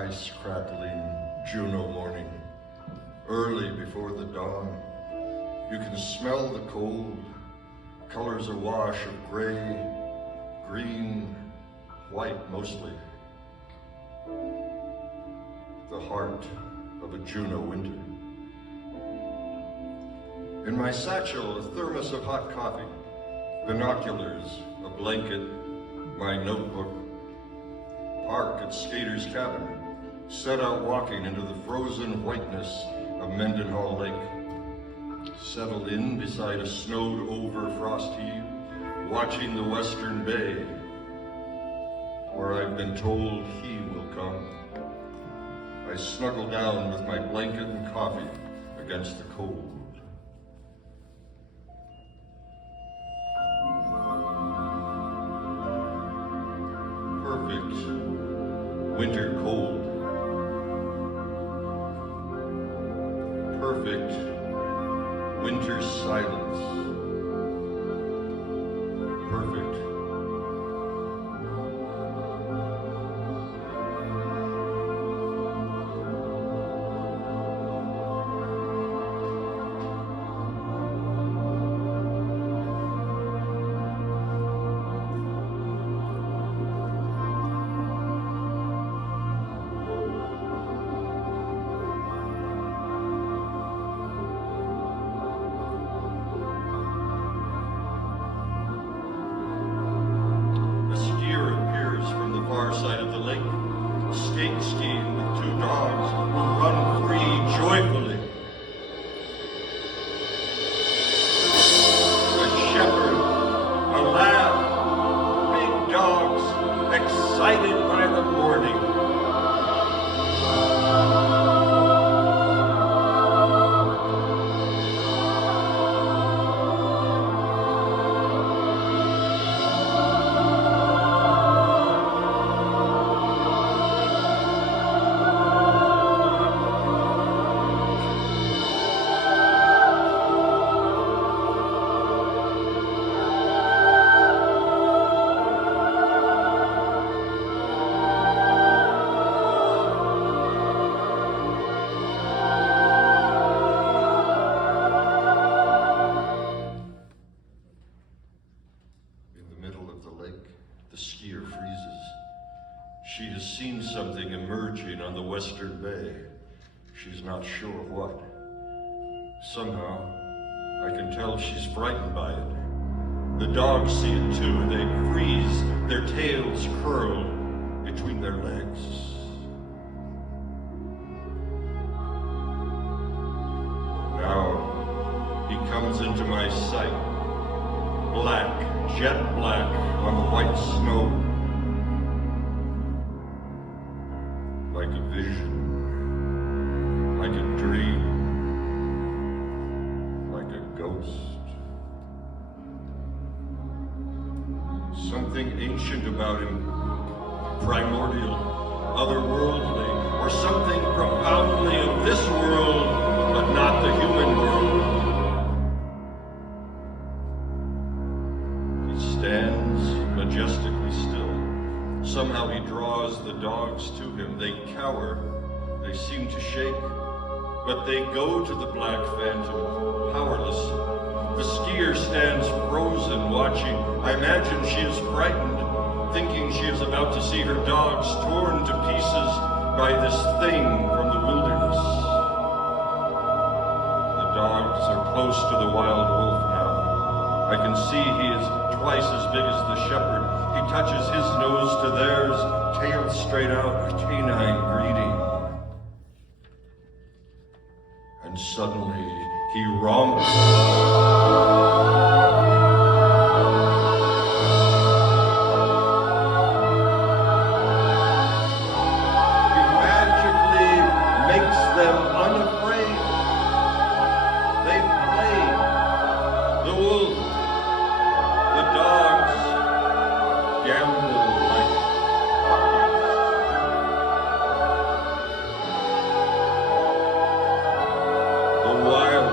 ice-crackling Juno morning, early before the dawn. You can smell the cold, colors awash of gray, green, white mostly. The heart of a Juno winter. In my satchel, a thermos of hot coffee, binoculars, a blanket, my notebook. Park at Skater's Cabin, set out walking into the frozen whiteness of Mendenhall Lake. Settled in beside a snowed-over frost heave, watching the Western Bay, where I've been told he will come. I snuggle down with my blanket and coffee against the cold. Perfect winter cold. Perfect winter silence. Perfect. Western Bay. She's not sure what. Somehow, I can tell she's frightened by it. The dogs see it too. They freeze, their tails curl between their legs. Now, he comes into my sight. Black, jet black on the white snow. Like a vision, like a dream, like a ghost. Something ancient about him, primordial, otherworldly, or something profoundly of this world, but not the human world. He stands majestically still. Somehow he draws the dogs to him. They cower, they seem to shake, but they go to the black phantom, powerless. The skier stands frozen, watching. I imagine she is frightened, thinking she is about to see her dogs torn to pieces by this thing from the wilderness. The dogs are close to the wild wolf now. I can see he is twice as big as the shepherd. He touches his nose to theirs, tail straight out, a canine greeting. And suddenly, he romps. He magically makes them unafraid. They play. The wolf, the dogs, gamble like puppies. The wild,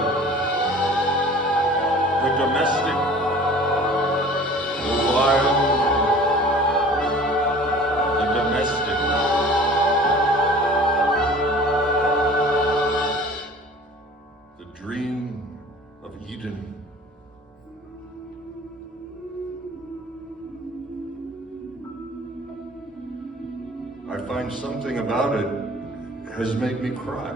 I find something about it has made me cry.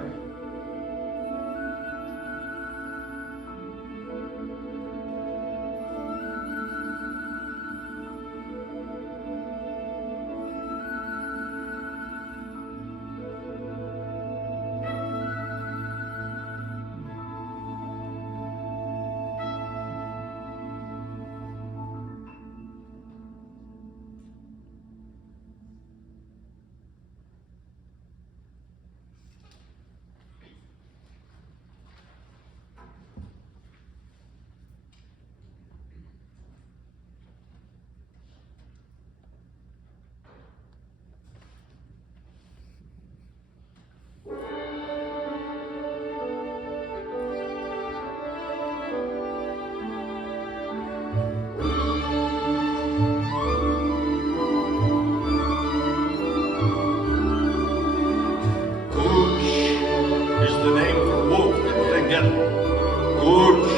Ooch,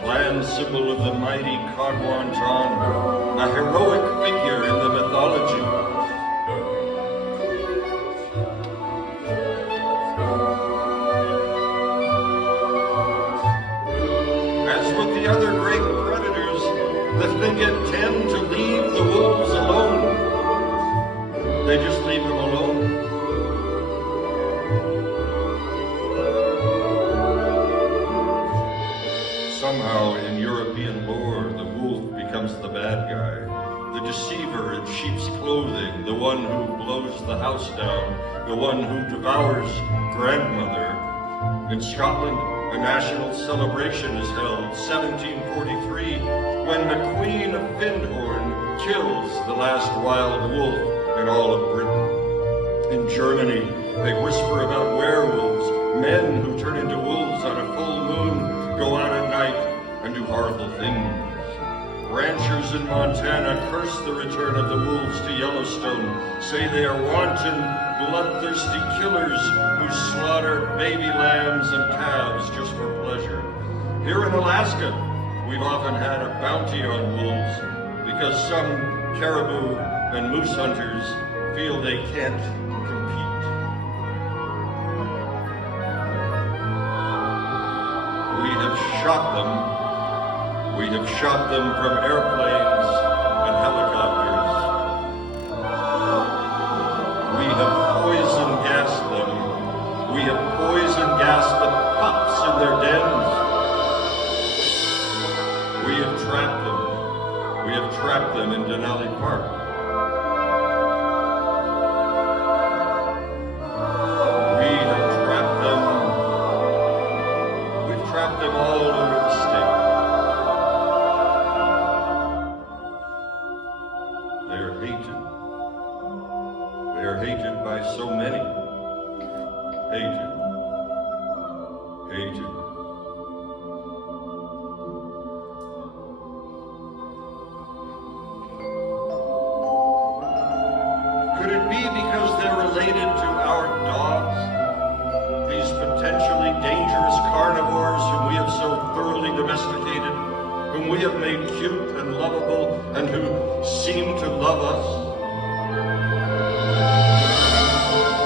clan symbol of the mighty Kadwantan, a heroic figure in the mythology. As with the other great predators, the Thingit tend to leave the wolves alone. They just leave them alone. Somehow, in European lore, the wolf becomes the bad guy, the deceiver in sheep's clothing, the one who blows the house down, the one who devours grandmother. In Scotland, a national celebration is held, 1743, when the Queen of Findhorn kills the last wild wolf in all of Britain. In Germany, they whisper about werewolves, men who turn into wolves on a full moon, go out at night and do horrible things. Ranchers in Montana curse the return of the wolves to Yellowstone, say they are wanton, bloodthirsty killers who slaughter baby lambs and calves just for pleasure. Here in Alaska, we've often had a bounty on wolves because some caribou and moose hunters feel they can't compete. We have shot them. We have shot them from airplanes and helicopters. We have poison gassed them. We have poison gassed the pups in their dens. We have trapped them. We have trapped them in Denali Park. We have trapped them. We've trapped them all over the state. They are hated. They are hated by so many. Hated. Hated. Could it be because they're related to our dogs? These potentially dangerous carnivores whom we have so thoroughly domesticated, whom we have made cute and lovable, and who seem to love us?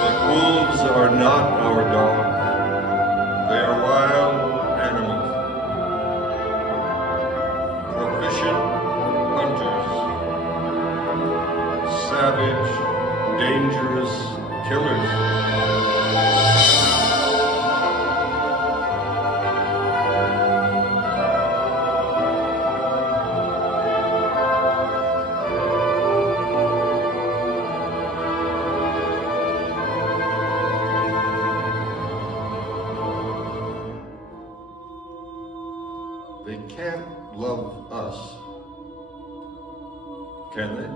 But wolves are not our dogs. They are wild animals. Proficient hunters. Savage, dangerous killers. They can't love us, can they?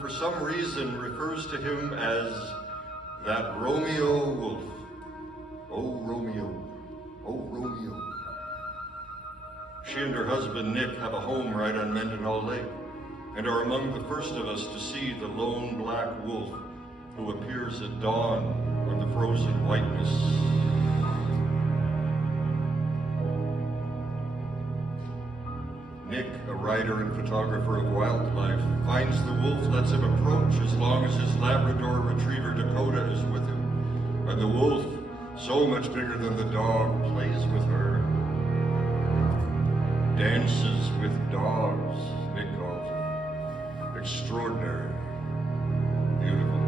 For some reason refers to him as that Romeo wolf. Oh, Romeo, oh, Romeo. She and her husband Nick have a home right on Mendenhall Lake and are among the first of us to see the lone black wolf who appears at dawn on the frozen whiteness. Nick, a writer and photographer of wildlife, finds the wolf lets him approach as long as his Labrador retriever Dakota is with him. And the wolf, so much bigger than the dog, plays with her. Dances with dogs, Nick calls it. Extraordinary. Beautiful.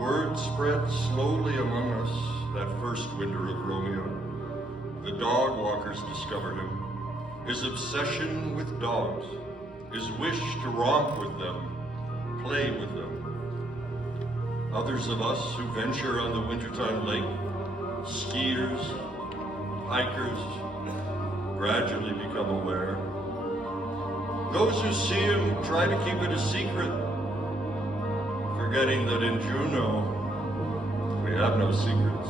Word spread slowly among us that first winter of Romeo. The dog walkers discovered him. His obsession with dogs, his wish to romp with them, play with them. Others of us who venture on the wintertime lake, skiers, hikers, gradually become aware. Those who see him try to keep it a secret, forgetting that in Juneau, we have no secrets.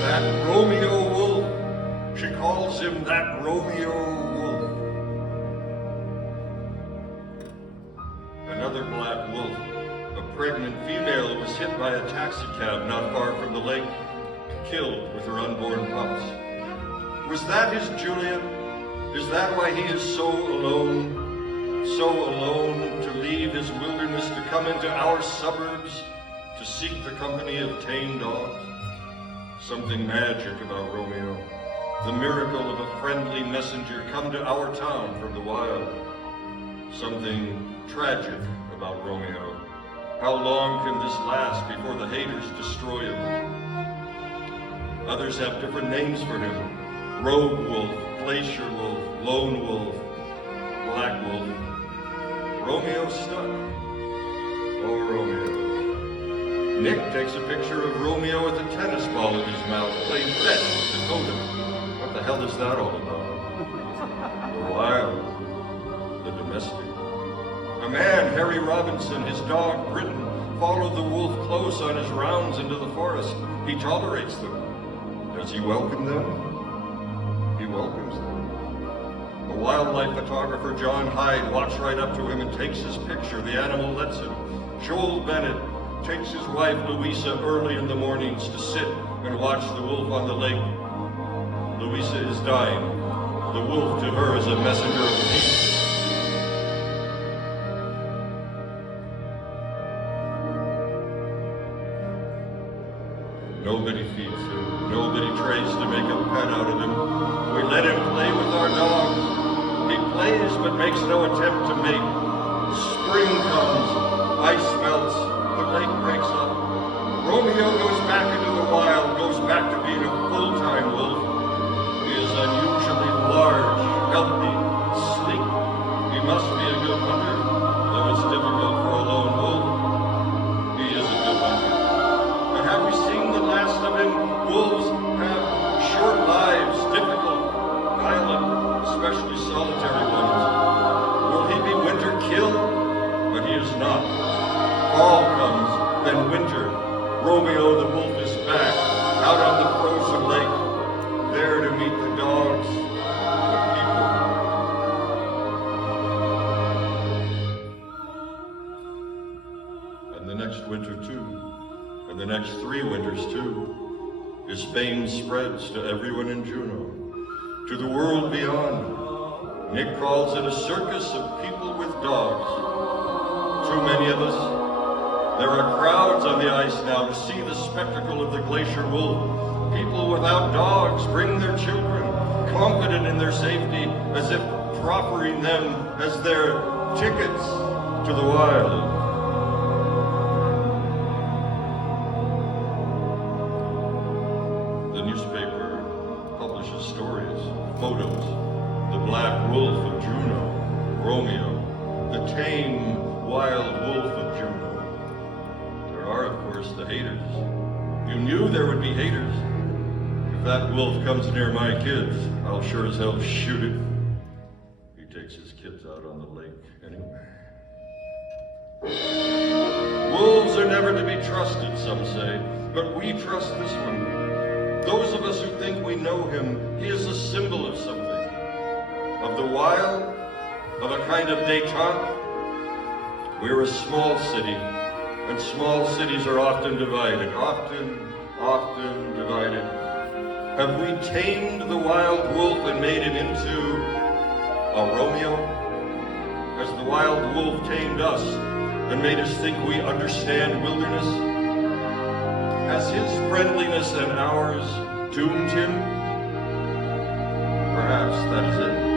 That Romeo wolf, she calls him that Romeo wolf. Another black wolf, a pregnant female, was hit by a taxi cab not far from the lake, killed with her unborn pups. Was that his Juliet? Is that why he is so alone to leave his wilderness to come into our suburbs to seek the company of tame dogs? Something magic about Romeo, the miracle of a friendly messenger come to our town from the wild. Something tragic about Romeo. How long can this last before the haters destroy him? Others have different names for him. Rogue wolf, glacier wolf, lone wolf, black wolf. Romeo stuck. Oh, Romeo. Nick takes a picture of Romeo with a tennis ball in his mouth, playing fetch with Dakota. What the hell is that all about? The wild, the domestic. A man, Harry Robinson, his dog, Britain, followed the wolf close on his rounds into the forest. He tolerates them. Does he welcome them? He welcomes them. A wildlife photographer, John Hyde, walks right up to him and takes his picture. The animal lets him. Joel Bennett takes his wife, Louisa, early in the mornings to sit and watch the wolf on the lake. Louisa is dying. The wolf to her is a messenger of peace. Nobody feeds him. Nobody tries to make a pet out of him. We let him play with our dogs. He plays but makes no attempt to mate. Spring comes, ice melts, the lake breaks up. Romeo goes back into the wild, goes back to being a full-time wolf. He is unusually large, healthy, sleek. He must be a good hunter, though it's difficult for a lone wolf. He is a good hunter. But have we seen the last of him? Wolves have short lives, difficult, violent, especially solitary ones. Will he be winning the next 3 winters too. His fame spreads to everyone in Juneau, to the world beyond. Nick calls it a circus of people with dogs. Too many of us. There are crowds on the ice now to see the spectacle of the glacier wolf. People without dogs bring their children, confident in their safety, as if proffering them as their tickets to the wild. The newspaper publishes stories, photos. The black wolf of Juneau, Romeo, the tame wild wolf of Juneau. There are, of course, the haters. You knew there would be haters. If that wolf comes near my kids, I'll sure as hell shoot it. He takes his kids out on the lake anyway. Wolves are never to be trusted, some say, but we trust this one. Those of us who think we know him, he is a symbol of something. Of the wild, of a kind of détente. We're a small city, and small cities are often divided, often divided. Have we tamed the wild wolf and made it into a Romeo? Has the wild wolf tamed us and made us think we understand wilderness? Has his friendliness and ours doomed him? Perhaps that is it.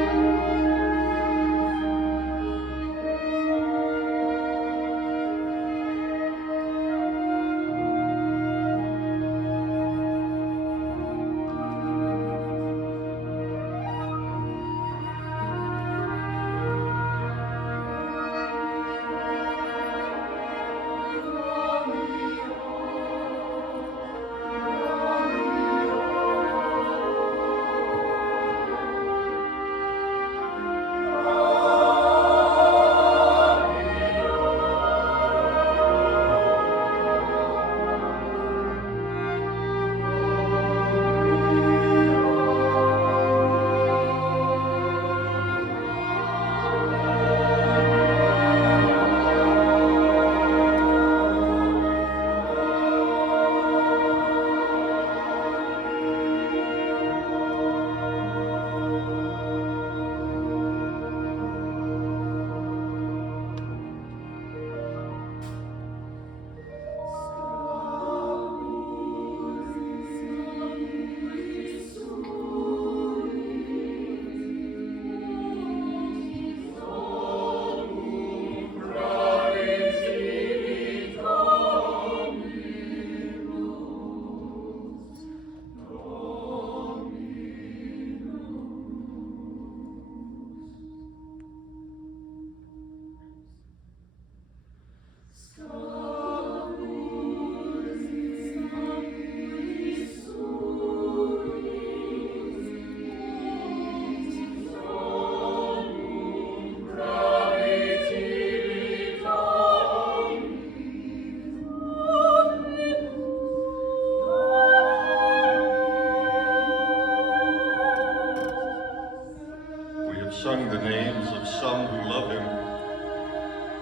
Sung the names of some who love him.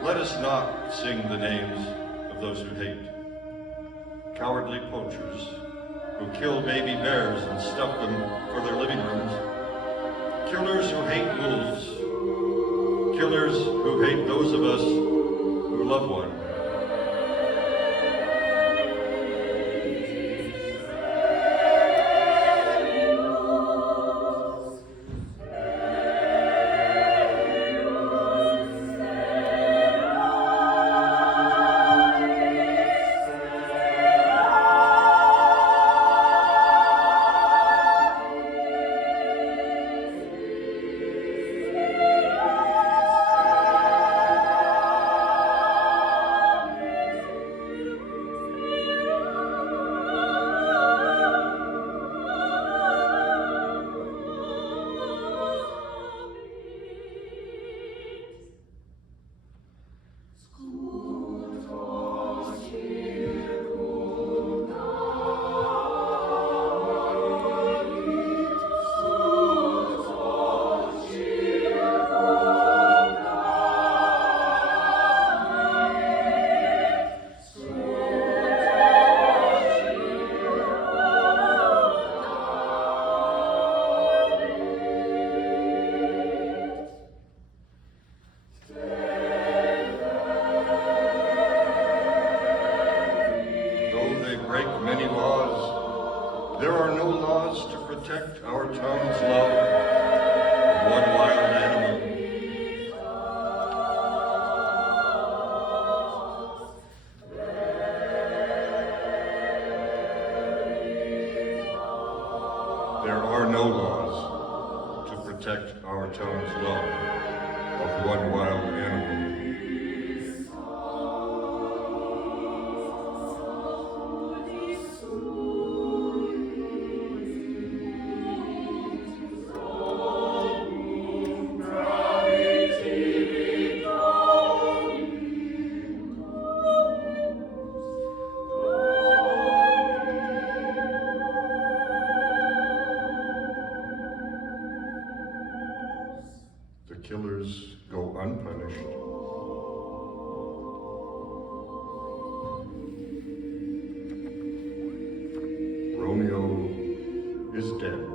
Let us not sing the names of those who hate. Cowardly poachers who kill baby bears and stuff them for their living rooms. Killers who hate wolves. Killers who hate those of us who love one. Though they break many laws, there are no laws to protect our tongue's love of one wild animal. There are no laws to protect our tongue's love of one wild animal. The killers go unpunished. Romeo is dead.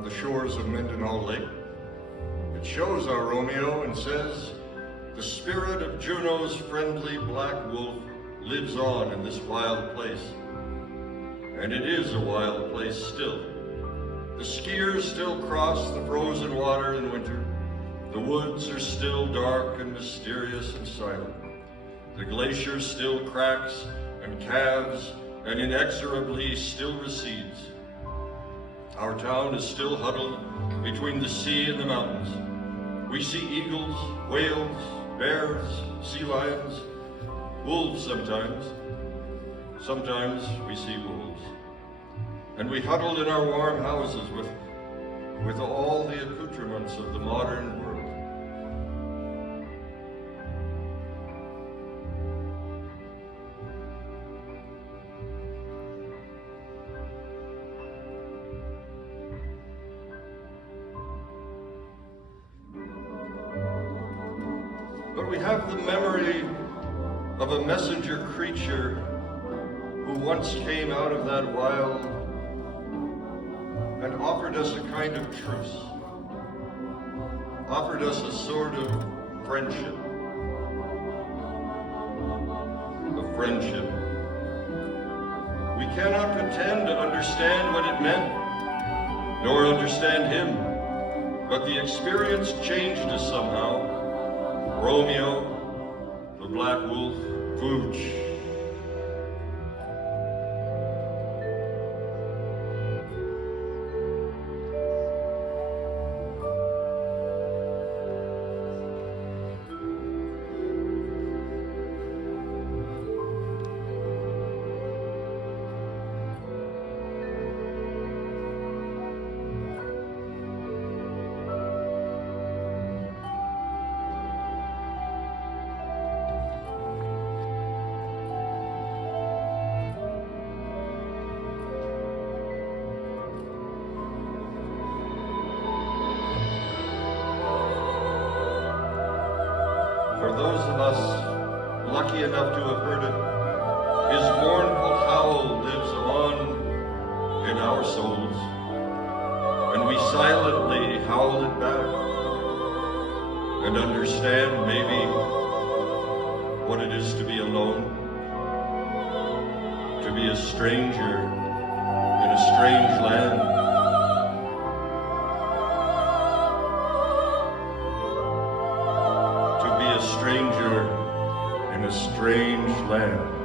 on the shores of Mendenhall Lake. It shows our Romeo and says, the spirit of Juno's friendly black wolf lives on in this wild place. And it is a wild place still. The skiers still cross the frozen water in winter. The woods are still dark and mysterious and silent. The glacier still cracks and calves and inexorably still recedes. Our town is still huddled between the sea and the mountains. We see eagles, whales, bears, sea lions, wolves sometimes. Sometimes we see wolves. And we huddled in our warm houses with all the accoutrements of the modern world. But we have the memory of a messenger creature who once came out of that wild and offered us a kind of truce, offered us a sort of friendship. A friendship. We cannot pretend to understand what it meant, nor understand him, but the experience changed us somehow. Romeo, the black wolf, ooch. For those of us lucky enough to have heard it, his mournful howl lives on in our souls, and we silently howl it back and understand maybe what it is to be alone, to be a stranger in a strange land. Stranger in a strange land.